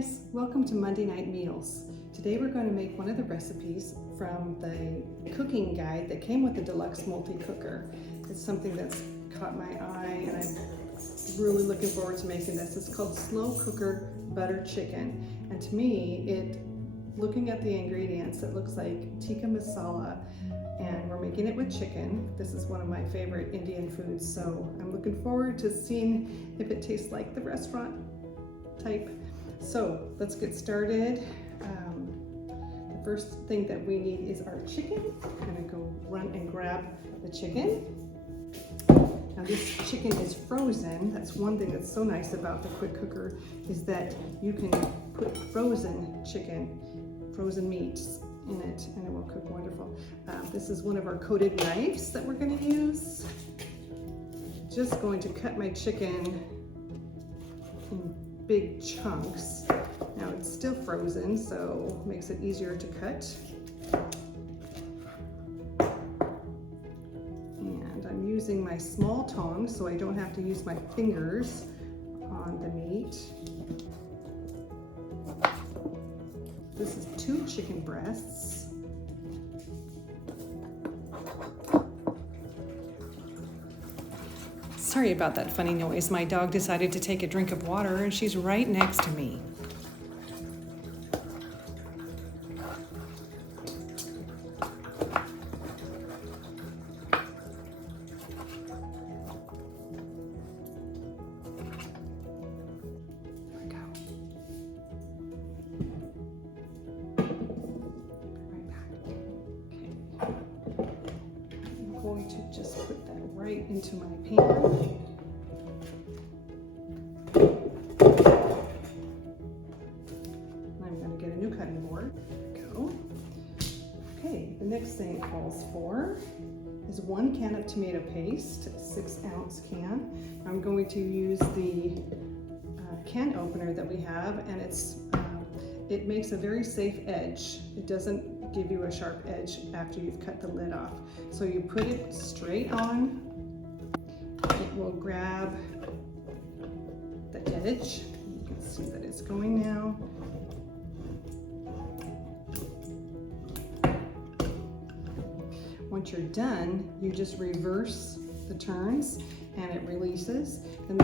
guys, welcome to Monday Night Meals. Today we're going to make one of the recipes from the cooking guide that came with the Deluxe Multi Cooker. It's something that's caught my eye and I'm really looking forward to making this. It's called Slow Cooker Butter Chicken, and to me, looking at the ingredients, it looks like tikka masala, and we're making it with chicken. This is one of my favorite Indian foods, so I'm looking forward to seeing if it tastes like the restaurant type. So let's get started. The first thing that we need is our chicken. I'm gonna go run and grab the chicken. Now this chicken is frozen. That's one thing that's so nice about the quick cooker, is that you can put frozen chicken, frozen meats in it, and it will cook wonderful. This is one of our coated knives that we're going to use. Just going to cut my chicken in big chunks. Now it's still frozen, so it makes it easier to cut. And I'm using my small tongs so I don't have to use my fingers on the meat. This is 2 chicken breasts. Sorry about that funny noise. My dog decided to take a drink of water and she's right next to me. Going to just put that right into my pan. I'm going to get a new cutting board. There we go. Okay, the next thing it calls for is 1 can of tomato paste, a 6-ounce can. I'm going to use the can opener that we have, and it makes a very safe edge. It doesn't give you a sharp edge after you've cut the lid off. So you put it straight on, it will grab the edge. You can see that it's going now. Once you're done, you just reverse the turns and it releases. And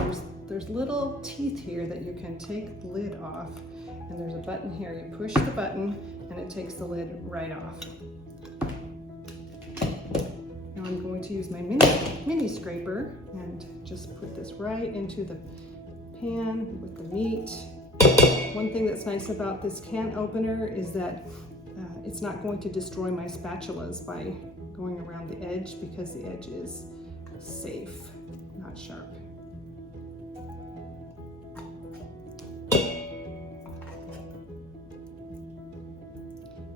there's little teeth here that you can take the lid off. And there's a button here. You push the button and it takes the lid right off. Now I'm going to use my mini scraper and just put this right into the pan with the meat. One thing that's nice about this can opener is that it's not going to destroy my spatulas by going around the edge, because the edge is safe, not sharp.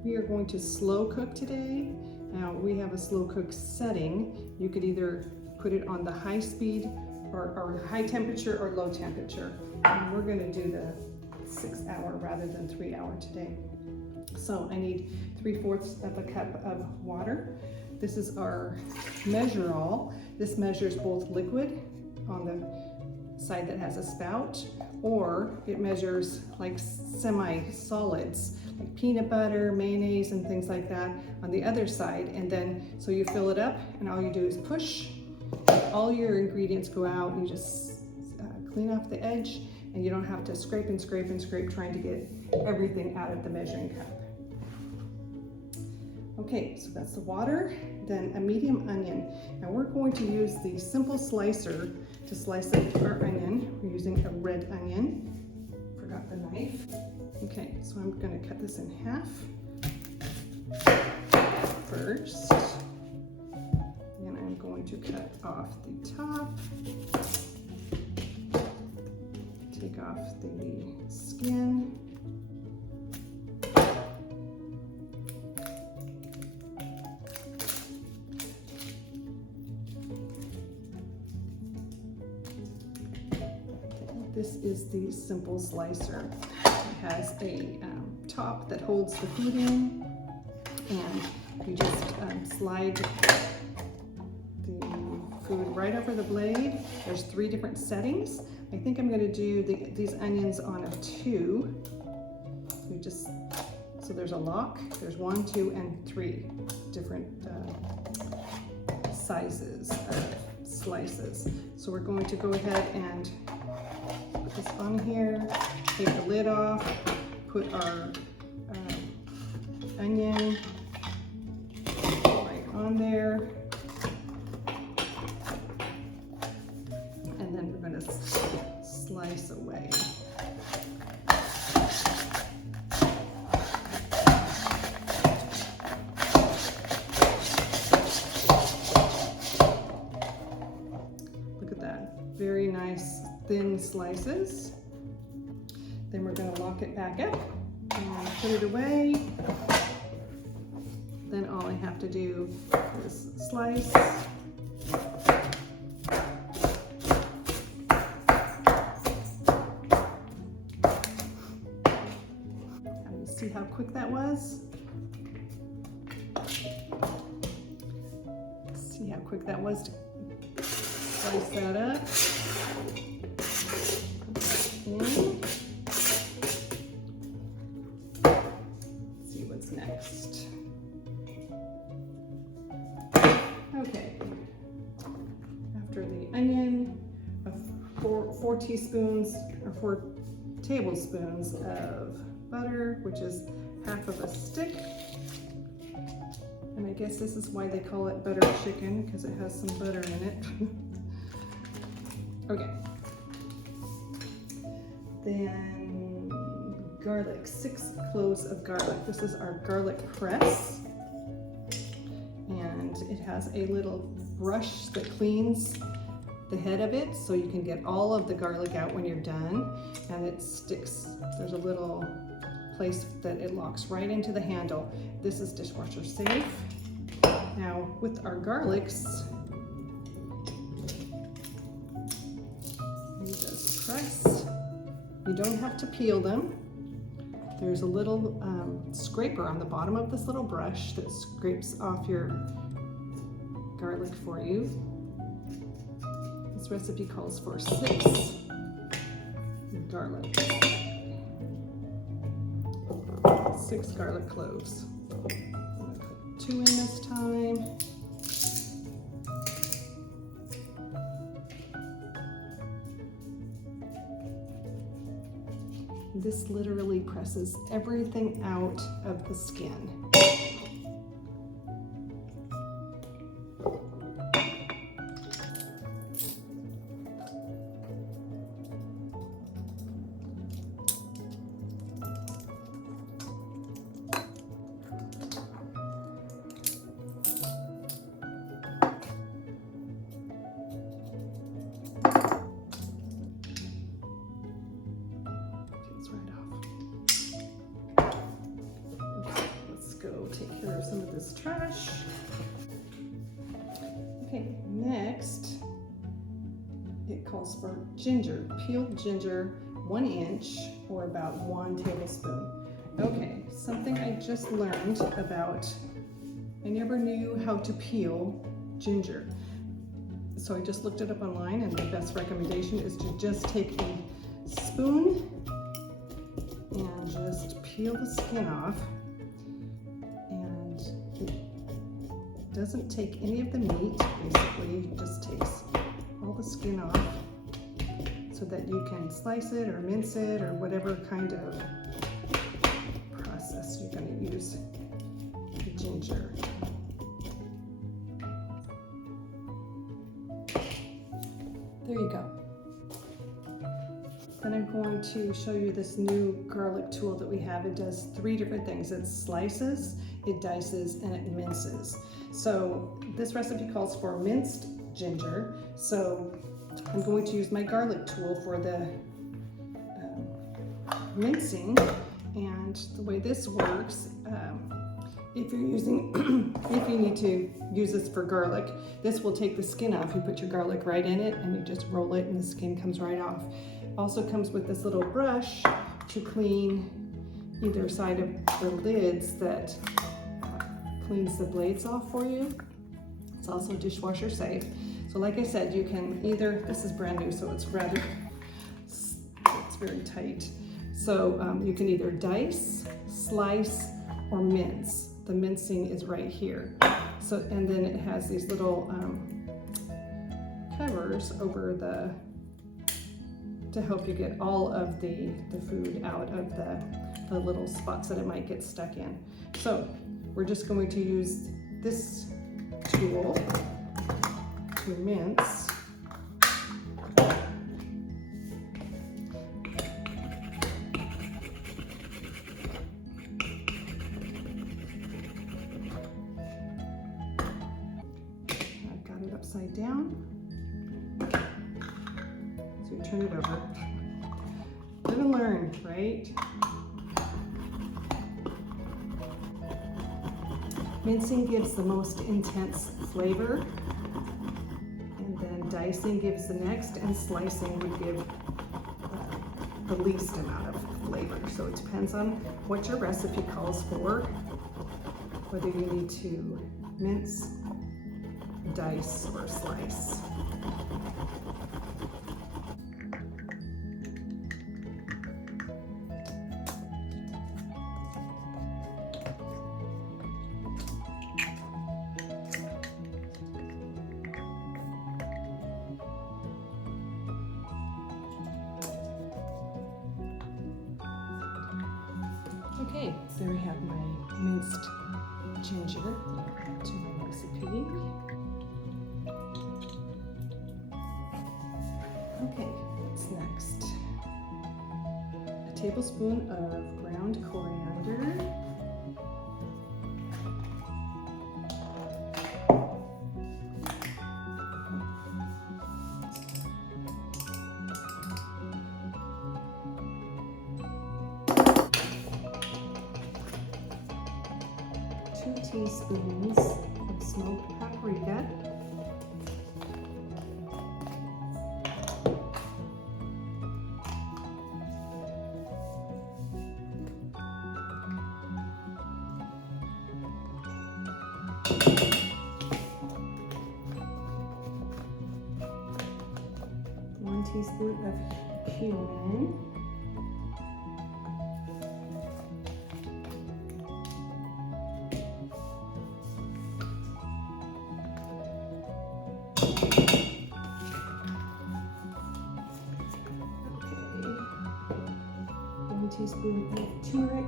We are going to slow cook today. Now we have a slow cook setting. You could either put it on the high speed or high temperature or low temperature. And we're gonna do the 6-hour rather than 3-hour today. So I need 3/4 of a cup of water. This is our measure all. This measures both liquid on the side that has a spout, or it measures like semi-solids, like peanut butter, mayonnaise, and things like that on the other side. And then, so you fill it up and all you do is push, all your ingredients go out, and you just clean off the edge, and you don't have to scrape and scrape and scrape trying to get everything out of the measuring cup. Okay, so that's the water, then a medium onion. Now we're going to use the simple slicer to slice up our onion. We're using a red onion. Forgot the knife. Okay, so I'm going to cut this in half first. And I'm going to cut off the top. Take off the skin. This is the simple slicer. It has a top that holds the food in, and you just slide the food right over the blade. There's 3 different settings. I think I'm going to do these onions on a 2. So there's a lock, there's 1, 2, and 3 different sizes of slices. So we're going to go ahead and put this on here, take the lid off, put our onion right on there, and then we're going to slice away. Look at that, very nice thin slices. Then we're going to lock it back up and put it away. Then all I have to do is slice. See how quick that was? See how quick that was to slice that up. And see what's next. Okay. After the onion, 4 teaspoons or 4 tablespoons of butter, which is half of a stick. And I guess this is why they call it butter chicken, because it has some butter in it. Okay. Then garlic, 6 cloves of garlic. This is our garlic press. And it has a little brush that cleans the head of it so you can get all of the garlic out when you're done. And it sticks, there's a little place that it locks right into the handle. This is dishwasher safe. Now with our garlics, you just press. You don't have to peel them. There's a little scraper on the bottom of this little brush that scrapes off your garlic for you. This recipe calls for 6 garlic. 6 garlic cloves. I'm going to put 2 in this time. This literally presses everything out of the skin. Take care of some of this trash. Okay, next it calls for ginger, peeled ginger, 1 inch or about 1 tablespoon. Okay, something I just learned about, I never knew how to peel ginger. So I just looked it up online, and the best recommendation is to just take a spoon and just peel the skin off. Doesn't take any of the meat, basically just takes all the skin off so that you can slice it or mince it or whatever kind of process you're going to use the ginger. There you go. Then I'm going to show you this new garlic tool that we have. It does 3 different things. It slices, it dices, and it minces. So this recipe calls for minced ginger. So I'm going to use my garlic tool for the mincing. And the way this works, if you're using, if you need to use this for garlic, this will take the skin off. You put your garlic right in it and you just roll it and the skin comes right off. Also comes with this little brush to clean either side of the lids that cleans the blades off for you. It's also dishwasher safe. So like I said, you can either, this is brand new, so it's rather, it's very tight. So you can either dice, slice, or mince. The mincing is right here. So, and then it has these little covers over to help you get all of the food out of the little spots that it might get stuck in. So we're just going to use this tool to mince. I've got it upside down. So you turn it over. Live and learn, right? Mincing gives the most intense flavor, and then dicing gives the next, and slicing would give the least amount of flavor. So it depends on what your recipe calls for, whether you need to mince, dice, or slice. Okay, there we have my minced ginger to my recipe. Okay, what's next? A tablespoon of ground coriander. 2 teaspoons of smoked paprika, 1 teaspoon of cumin, 1 teaspoon of turmeric,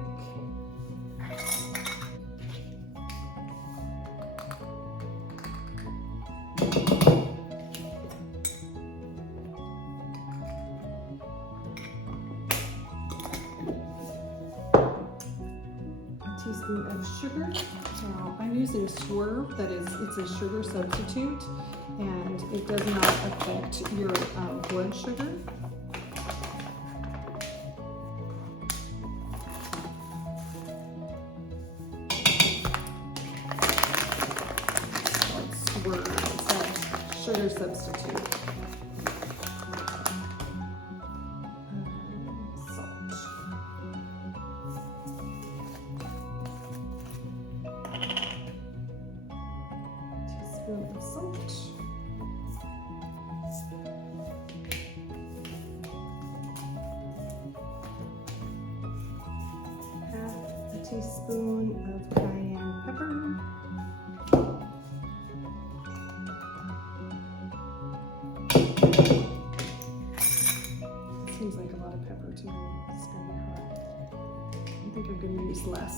1 teaspoon of sugar. Now I'm using Swerve, it's a sugar substitute, and it does not affect your blood sugar. It's a sugar substitute. Salt. Teaspoon of salt. Half a teaspoon of cayenne pepper. Seems like a lot of pepper to me. It's gonna be hot. I think I'm gonna use less.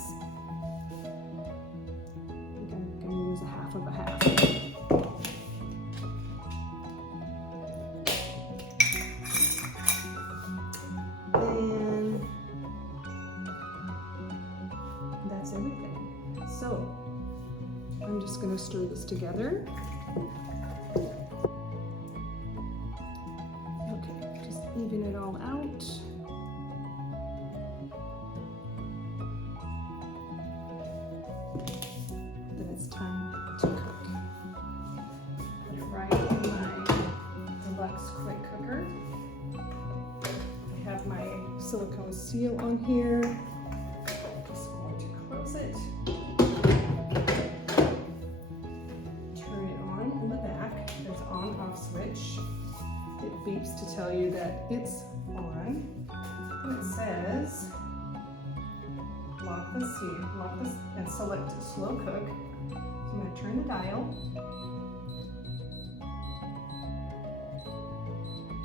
I think I'm gonna use a half of a half. And that's everything. So I'm just gonna stir this together. Even it all out. Then it's time to cook. Put it right in my Deluxe Quick Cooker. I have my silicone seal on here. Just going to close it. Turn it on in the back. There's an on-off switch. It beeps to tell you that it's on, and it says is lock this and select slow cook. So I'm going to turn the dial.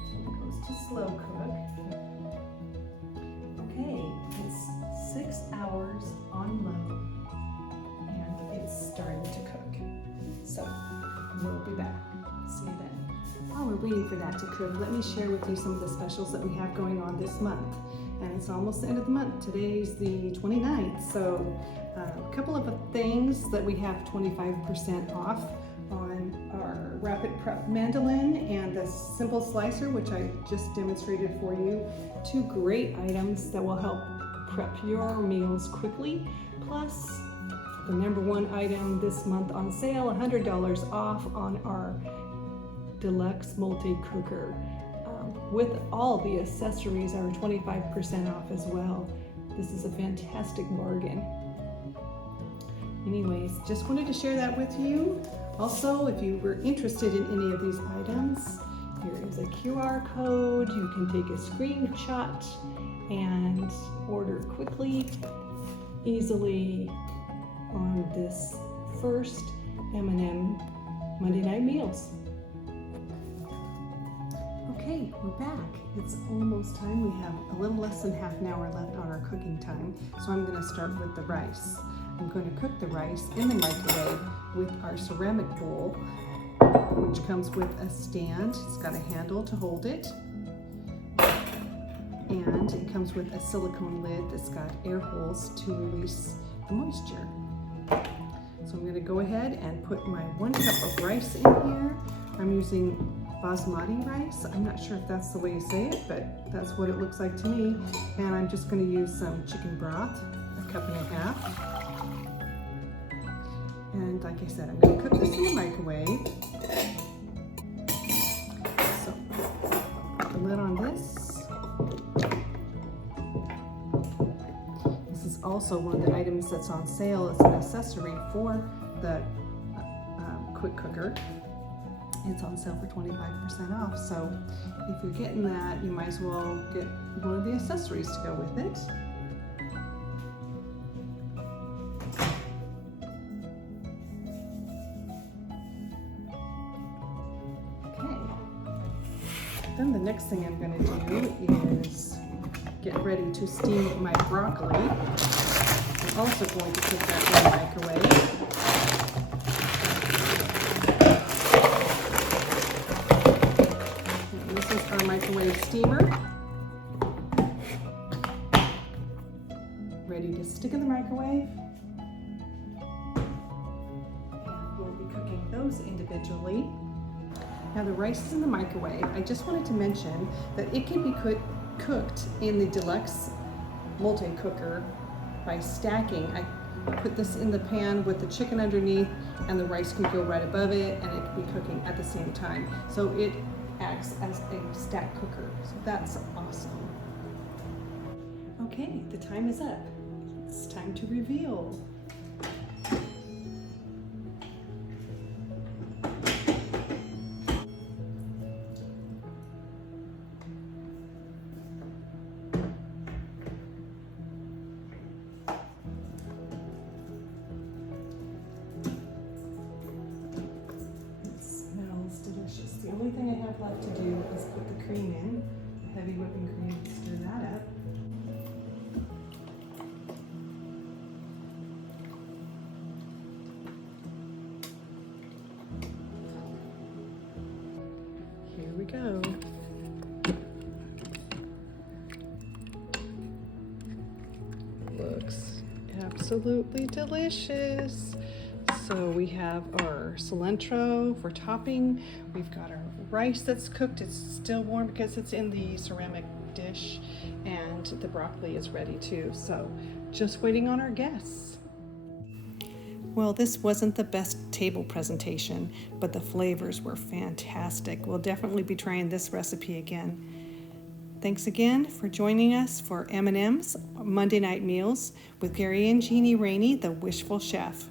So it goes to slow cook. Okay, it's 6 hours on low and it's starting to cook. So we'll be back. See you then. While we're waiting for that to cook, let me share with you some of the specials that we have going on this month. And it's almost the end of the month. Today's the 29th, so a couple of things that we have 25% off on our Rapid Prep mandolin and the simple slicer, which I just demonstrated for you. Two great items that will help prep your meals quickly. Plus, the #1 item this month on sale, $100 off on our Deluxe Multi Cooker. With all the accessories are 25% off as well. This is a fantastic bargain. Anyways, just wanted to share that with you. Also, if you were interested in any of these items, here is a QR code. You can take a screenshot and order quickly, easily on this first M&M Monday Night Meals. Okay, we're back. It's almost time. We have a little less than half an hour left on our cooking time. So I'm going to start with the rice. I'm going to cook the rice in the microwave with our ceramic bowl, which comes with a stand. It's got a handle to hold it. And it comes with a silicone lid that's got air holes to release the moisture. So I'm going to go ahead and put my 1 cup of rice in here. I'm using basmati rice. I'm not sure if that's the way you say it, but that's what it looks like to me. And I'm just going to use some chicken broth, 1.5 cups. And like I said, I'm going to cook this in the microwave. So, put the lid on this. This is also one of the items that's on sale as an accessory for the quick cooker. It's on sale for 25% off, so if you're getting that, you might as well get one of the accessories to go with it. Okay. Then the next thing I'm going to do is get ready to steam my broccoli. I'm also going to put that in the microwave. Our microwave steamer, ready to stick in the microwave, and we'll be cooking those individually. Now the rice is in the microwave. I just wanted to mention that it can be cooked in the Deluxe Multi Cooker by stacking. I put this in the pan with the chicken underneath, and the rice can go right above it, and it can be cooking at the same time. So it acts as a stack cooker, so that's awesome. Okay, the time is up. It's time to reveal. The only thing I have left to do is put the cream in, the heavy whipping cream, stir that up. Here we go. Looks absolutely delicious. So we have our cilantro for topping. We've got our rice that's cooked. It's still warm because it's in the ceramic dish, and the broccoli is ready too. So just waiting on our guests. Well, this wasn't the best table presentation, but the flavors were fantastic. We'll definitely be trying this recipe again. Thanks again for joining us for M&M's Monday Night Meals with Gary and Jeannie Rainey, the Wishful Chef.